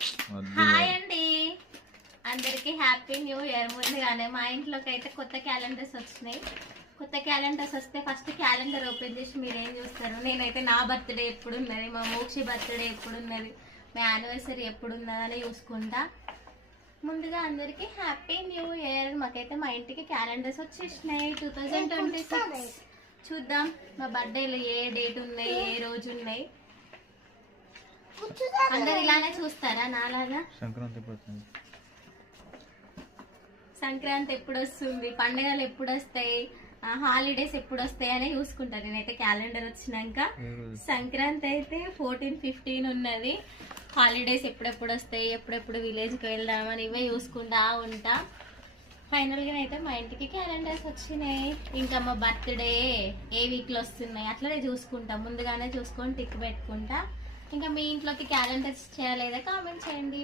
Hi అండి, అందరికి happy new year. ముందుగానే మా ఇంట్లోకి అయితే కొత్త క్యాలెండర్స్ వచ్చినాయి. కొత్త క్యాలెండర్స్ వస్తే ఫస్ట్ క్యాలెండర్ ఓపెన్ చేసి మీరు ఏం చూస్తారు? నేనైతే నా బర్త్డే ఎప్పుడు ఉన్నది, మా మోక్షి బర్త్డే ఎప్పుడు ఉన్నది, మా యానివర్సరీ ఎప్పుడు ఉన్నదని చూసుకుంటా. ముందుగా అందరికి హ్యాపీ న్యూ ఇయర్. మాకైతే మా ఇంటికి క్యాలెండర్స్ వచ్చేసినాయి 2026. చూద్దాం మా బర్త్డేలు ఏ డేట్ ఉన్నాయి, ఏ రోజు ఉన్నాయి. అందరు ఇలానే చూస్తారా నాలాగా? సంక్రాంతి ఎప్పుడు వస్తుంది, పండుగలు ఎప్పుడు వస్తాయి, హాలిడేస్ ఎప్పుడు వస్తాయి అని చూసుకుంటా నేనైతే. క్యాలెండర్ వచ్చినాక సంక్రాంతి అయితే 14, 15 ఉన్నది. హాలిడేస్ ఎప్పుడెప్పుడు వస్తాయి, ఎప్పుడెప్పుడు విలేజ్కి వెళ్దామని ఇవే చూసుకుంటా ఉంటా. ఫైనల్గా అయితే మా ఇంటికి క్యాలెండర్స్ వచ్చినాయి. ఇంకా మా బర్త్డే ఏ వీక్లో వస్తున్నాయి అట్లనే చూసుకుంటా, ముందుగానే చూసుకొని టిక్ పెట్టుకుంటా. ఇంకా మీ ఇంట్లోకి క్యాలెండర్స్ చేయలేదా కామెంట్ చేయండి.